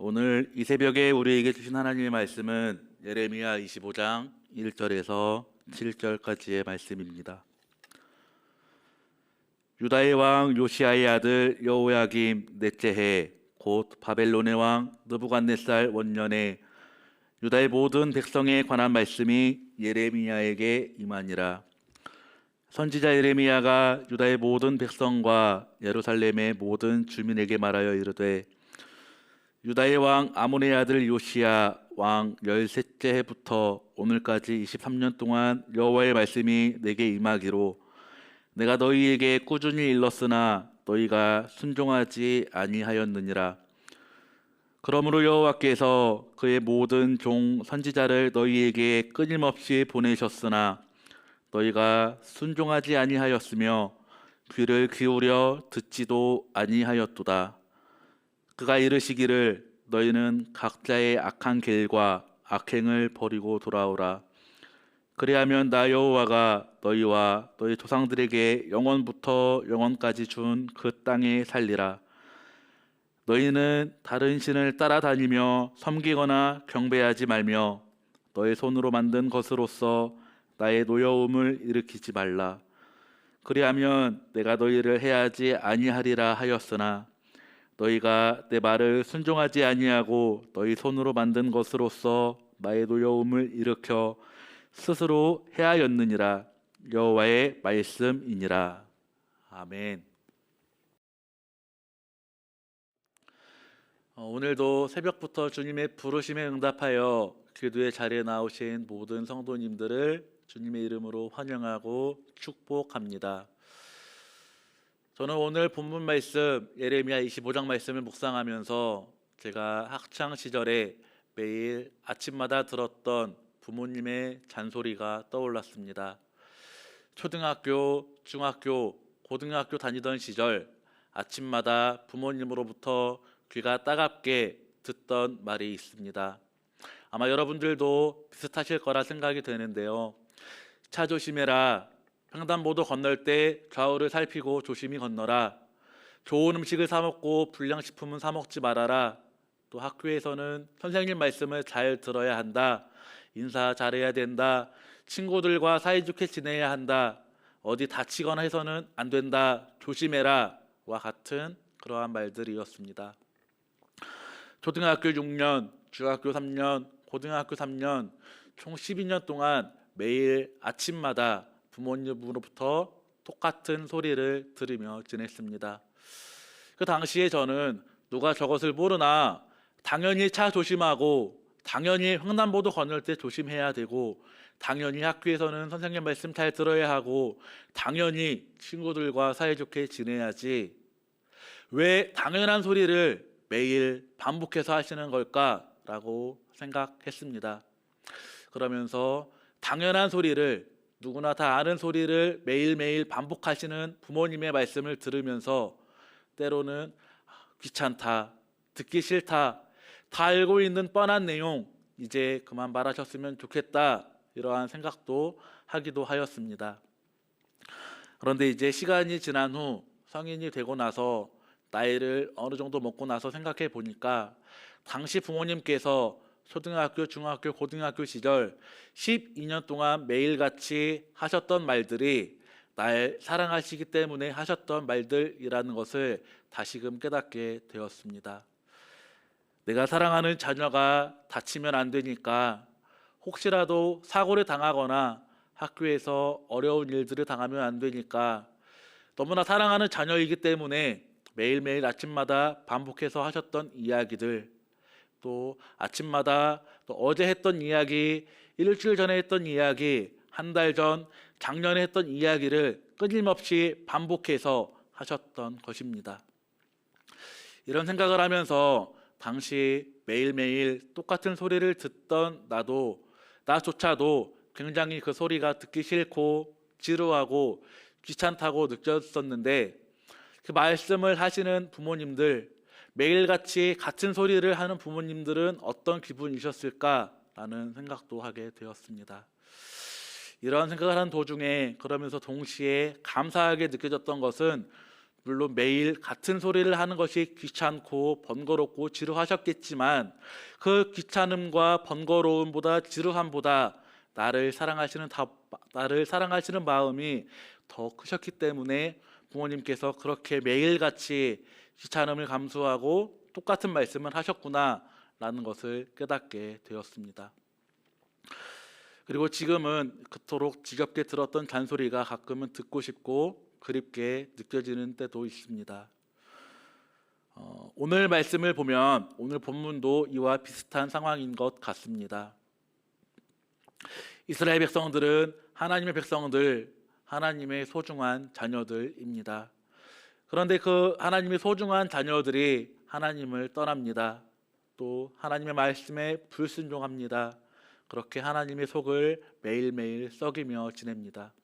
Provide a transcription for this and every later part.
오늘 이 새벽에 우리에게 주신 하나님의 말씀은 예레미야 25장 1절에서 7절까지의 말씀입니다. 유다의 왕 요시야의 아들 여호야김 넷째 해 곧 바벨론의 왕 느부갓네살 원년에 유다의 모든 백성에 관한 말씀이 예레미야에게 임하니라. 선지자 예레미야가 유다의 모든 백성과 예루살렘의 모든 주민에게 말하여 이르되, 유다의 왕 아몬의 아들 요시야 왕 13째 해부터 오늘까지 23년 동안 여호와의 말씀이 내게 임하기로 내가 너희에게 꾸준히 일렀으나 너희가 순종하지 아니하였느니라. 그러므로 여호와께서 그의 모든 종 선지자를 너희에게 끊임없이 보내셨으나 너희가 순종하지 아니하였으며 귀를 기울여 듣지도 아니하였도다. 그가 이르시기를 너희는 각자의 악한 길과 악행을 버리고 돌아오라. 그리하면 나 여호와가 너희와 너희 조상들에게 영원부터 영원까지 준 그 땅에 살리라. 너희는 다른 신을 따라다니며 섬기거나 경배하지 말며 너희 손으로 만든 것으로서 나의 노여움을 일으키지 말라. 그리하면 내가 너희를 해하지 아니하리라 하였으나 너희가 내 말을 순종하지 아니하고 너희 손으로 만든 것으로서 나의 노여움을 일으켜 스스로 해하였느니라. 여호와의 말씀이니라. 아멘. 오늘도 새벽부터 주님의 부르심에 응답하여 기도의 자리에 나오신 모든 성도님들을 주님의 이름으로 환영하고 축복합니다. 저는 오늘 본문 말씀 예레미야 25장 말씀을 묵상하면서 제가 학창 시절에 매일 아침마다 들었던 부모님의 잔소리가 떠올랐습니다. 초등학교, 중학교, 고등학교 다니던 시절 아침마다 부모님으로부터 귀가 따갑게 듣던 말이 있습니다. 아마 여러분들도 비슷하실 거라 생각이 되는데요. 차 조심해라. 횡단보도 건널 때 좌우를 살피고 조심히 건너라. 좋은 음식을 사 먹고 불량식품은 사 먹지 말아라. 또 학교에서는 선생님 말씀을 잘 들어야 한다. 인사 잘해야 된다. 친구들과 사이좋게 지내야 한다. 어디 다치거나 해서는 안 된다. 조심해라. 와 같은 그러한 말들이었습니다. 초등학교 6년, 중학교 3년, 고등학교 3년, 총 12년 동안 매일 아침마다 부모님으로부터 똑같은 소리를 들으며 지냈습니다. 그 당시에 저는 누가 저것을 모르나 당연히 차 조심하고 당연히 횡단보도 건널 때 조심해야 되고 당연히 학교에서는 선생님 말씀 잘 들어야 하고 당연히 친구들과 사이좋게 지내야지, 왜 당연한 소리를 매일 반복해서 하시는 걸까라고 생각했습니다. 그러면서 당연한 소리를, 누구나 다 아는 소리를 매일매일 반복하시는 부모님의 말씀을 들으면서 때로는 귀찮다, 듣기 싫다, 다 알고 있는 뻔한 내용 이제 그만 말하셨으면 좋겠다, 이러한 생각도 하기도 하였습니다. 그런데 이제 시간이 지난 후 성인이 되고 나서 나이를 어느 정도 먹고 나서 생각해 보니까 당시 부모님께서 초등학교, 중학교, 고등학교 시절 12년 동안 매일같이 하셨던 말들이 날 사랑하시기 때문에 하셨던 말들이라는 것을 다시금 깨닫게 되었습니다. 내가 사랑하는 자녀가 다치면 안 되니까, 혹시라도 사고를 당하거나 학교에서 어려운 일들을 당하면 안 되니까, 너무나 사랑하는 자녀이기 때문에 매일매일 아침마다 반복해서 하셨던 이야기들, 또 아침마다 또 어제 했던 이야기, 일주일 전에 했던 이야기, 한 달 전, 작년에 했던 이야기를 끊임없이 반복해서 하셨던 것입니다. 이런 생각을 하면서 당시 매일매일 똑같은 소리를 듣던 나조차도 굉장히 그 소리가 듣기 싫고 지루하고 귀찮다고 느꼈었는데, 그 말씀을 하시는 부모님들, 매일같이 같은 소리를 하는 부모님들은 어떤 기분이셨을까라는 생각도 하게 되었습니다. 이런 생각을 하는 도중에, 그러면서 동시에 감사하게 느껴졌던 것은, 물론 매일 같은 소리를 하는 것이 귀찮고 번거롭고 지루하셨겠지만 그 귀찮음과 번거로움보다 지루함보다 나를 사랑하시는 마음이 더 크셨기 때문에 부모님께서 그렇게 매일같이 귀찮음을 감수하고 똑같은 말씀을 하셨구나라는 것을 깨닫게 되었습니다. 그리고 지금은 그토록 지겹게 들었던 잔소리가 가끔은 듣고 싶고 그립게 느껴지는 때도 있습니다. 오늘 말씀을 보면 오늘 본문도 이와 비슷한 상황인 것 같습니다. 이스라엘 백성들은 하나님의 백성들, 하나님의 소중한 자녀들입니다. 그런데 그 하나님의 소중한 자녀들이 하나님을 떠납니다. 또 하나님의 말씀에 불순종합니다. 그렇게 하나님의 속을 매일매일 썩이며 지냅니다.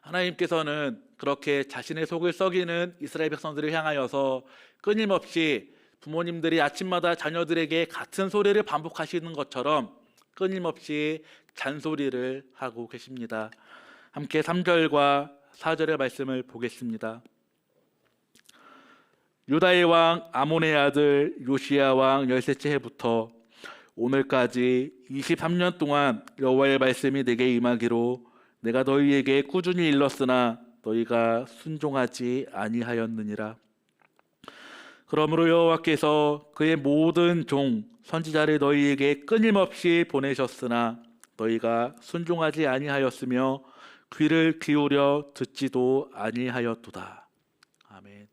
하나님께서는 그렇게 자신의 속을 썩이는 이스라엘 백성들을 향하여서 끊임없이 부모님들이 아침마다 자녀들에게 같은 소리를 반복하시는 것처럼 끊임없이 잔소리를 하고 계십니다. 함께 3절과 4절의 말씀을 보겠습니다. 유다의 왕 아몬의 아들 요시야 왕 열셋째 해부터 오늘까지 23년 동안 여호와의 말씀이 내게 임하기로 내가 너희에게 꾸준히 일렀으나 너희가 순종하지 아니하였느니라. 그러므로 여호와께서 그의 모든 종 선지자를 너희에게 끊임없이 보내셨으나 너희가 순종하지 아니하였으며 귀를 기울여 듣지도 아니하였도다. 아멘.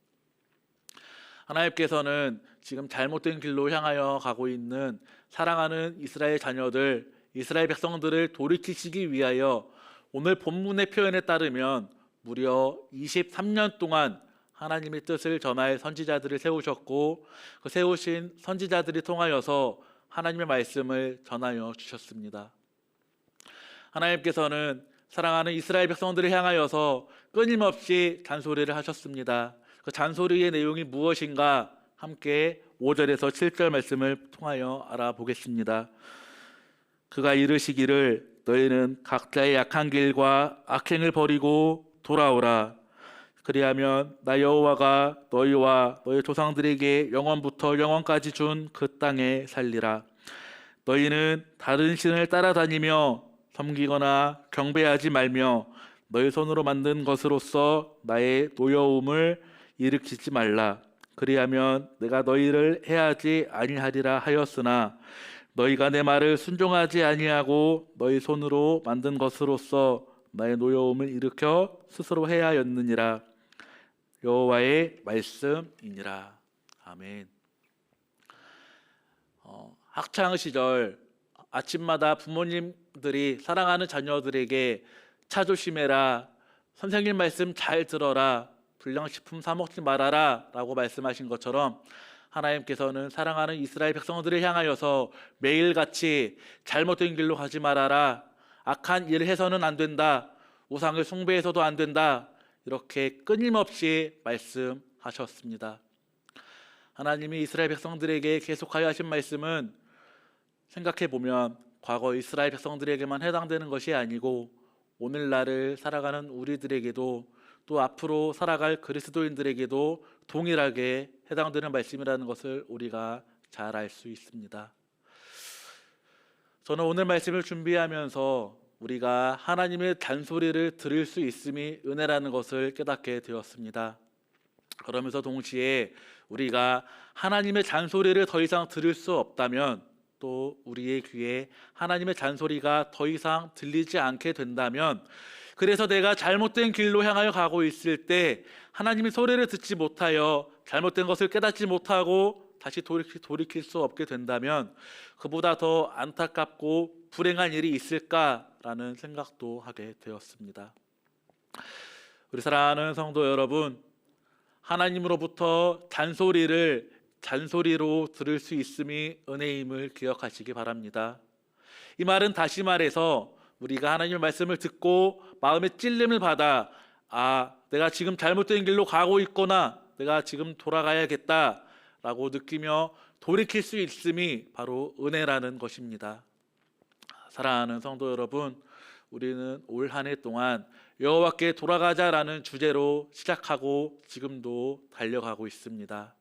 하나님께서는 지금 잘못된 길로 향하여 가고 있는 사랑하는 이스라엘 자녀들, 이스라엘 백성들을 돌이키시기 위하여 오늘 본문의 표현에 따르면 무려 23년 동안 하나님의 뜻을 전할 선지자들을 세우셨고 그 세우신 선지자들이 통하여서 하나님의 말씀을 전하여 주셨습니다. 하나님께서는 사랑하는 이스라엘 백성들을 향하여서 끊임없이 잔소리를 하셨습니다. 그 잔소리의 내용이 무엇인가 함께 5절에서 7절 말씀을 통하여 알아보겠습니다. 그가 이르시기를 너희는 각자의 약한 길과 악행을 버리고 돌아오라. 그리하면 나 여호와가 너희와 너희 조상들에게 영원부터 영원까지 준 그 땅에 살리라. 너희는 다른 신을 따라다니며 섬기거나 경배하지 말며 너희 손으로 만든 것으로서 나의 노여움을 일으키지 말라. 그리하면 내가 너희를 해하지 아니하리라 하였으나 너희가 내 말을 순종하지 아니하고 너희 손으로 만든 것으로서 나의 노여움을 일으켜 스스로 해하였느니라. 여호와의 말씀이니라. 아멘. 학창 시절 아침마다 부모님들이 사랑하는 자녀들에게 차 조심해라, 선생님 말씀 잘 들어라, 불량식품 사 먹지 말아라 라고 말씀하신 것처럼 하나님께서는 사랑하는 이스라엘 백성들을 향하여서 매일같이 잘못된 길로 가지 말아라, 악한 일을 해서는 안 된다, 우상을 숭배해서도 안 된다, 이렇게 끊임없이 말씀하셨습니다. 하나님이 이스라엘 백성들에게 계속하여 하신 말씀은 생각해보면 과거 이스라엘 백성들에게만 해당되는 것이 아니고 오늘날을 살아가는 우리들에게도 또 앞으로 살아갈 그리스도인들에게도 동일하게 해당되는 말씀이라는 것을 우리가 잘 알 수 있습니다. 저는 오늘 말씀을 준비하면서 우리가 하나님의 잔소리를 들을 수 있음이 은혜라는 것을 깨닫게 되었습니다. 그러면서 동시에 우리가 하나님의 잔소리를 더 이상 들을 수 없다면 또 우리의 귀에 하나님의 잔소리가 더 이상 들리지 않게 된다면 그래서 내가 잘못된 길로 향하여 가고 있을 때 하나님의 소리를 듣지 못하여 잘못된 것을 깨닫지 못하고 다시 돌이킬 수 없게 된다면 그보다 더 안타깝고 불행한 일이 있을까라는 생각도 하게 되었습니다. 우리 사랑하는 성도 여러분, 하나님으로부터 잔소리로 들을 수 있음이 은혜임을 기억하시기 바랍니다. 이 말은 다시 말해서 우리가 하나님의 말씀을 듣고 마음에 찔림을 받아 내가 지금 잘못된 길로 가고 있거나 내가 지금 돌아가야겠다 라고 느끼며 돌이킬 수 있음이 바로 은혜라는 것입니다. 사랑하는 성도 여러분, 우리는 올 한 해 동안 여호와께 돌아가자라는 주제로 시작하고 지금도 달려가고 있습니다.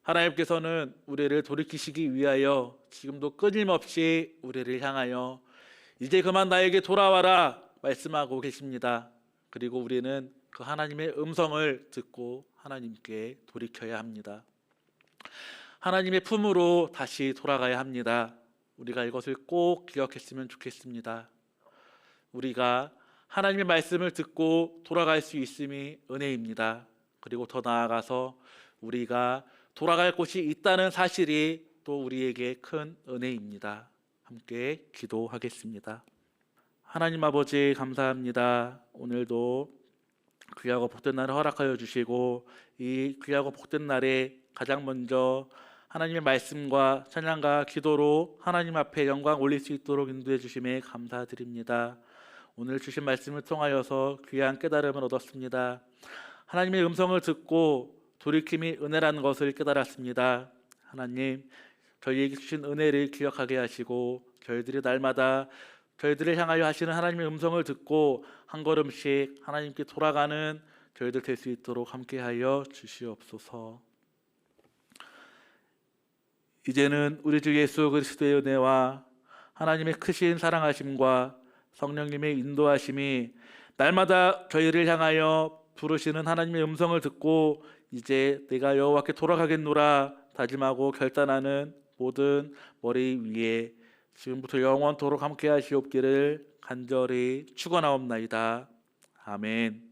하나님께서는 우리를 돌이키시기 위하여 지금도 끊임없이 우리를 향하여 이제 그만 나에게 돌아와라 말씀하고 계십니다. 그리고 우리는 그 하나님의 음성을 듣고 하나님께 돌이켜야 합니다. 하나님의 품으로 다시 돌아가야 합니다. 우리가 이것을 꼭 기억했으면 좋겠습니다. 우리가 하나님의 말씀을 듣고 돌아갈 수 있음이 은혜입니다. 그리고 더 나아가서 우리가 돌아갈 곳이 있다는 사실이 또 우리에게 큰 은혜입니다. 함께 기도하겠습니다. 하나님 아버지 감사합니다. 오늘도 귀하고 복된 날을 허락하여 주시고 이 귀하고 복된 날에 가장 먼저 하나님의 말씀과 찬양과 기도로 하나님 앞에 영광 올릴 수 있도록 인도해 주심에 감사드립니다. 오늘 주신 말씀을 통하여서 귀한 깨달음을 얻었습니다. 하나님의 음성을 듣고 돌이킴이 은혜라는 것을 깨달았습니다. 하나님, 저희에게 주신 은혜를 기억하게 하시고 저희들이 날마다 저희들을 향하여 하시는 하나님의 음성을 듣고 한 걸음씩 하나님께 돌아가는 저희들 될 수 있도록 함께하여 주시옵소서. 이제는 우리 주 예수 그리스도의 은혜와 하나님의 크신 사랑하심과 성령님의 인도하심이 날마다 저희를 향하여 부르시는 하나님의 음성을 듣고 이제 내가 여호와께 돌아가겠노라 다짐하고 결단하는 모든 머리 위에 지금부터 영원토록 함께 하시옵기를 간절히 축원하옵나이다. 아멘.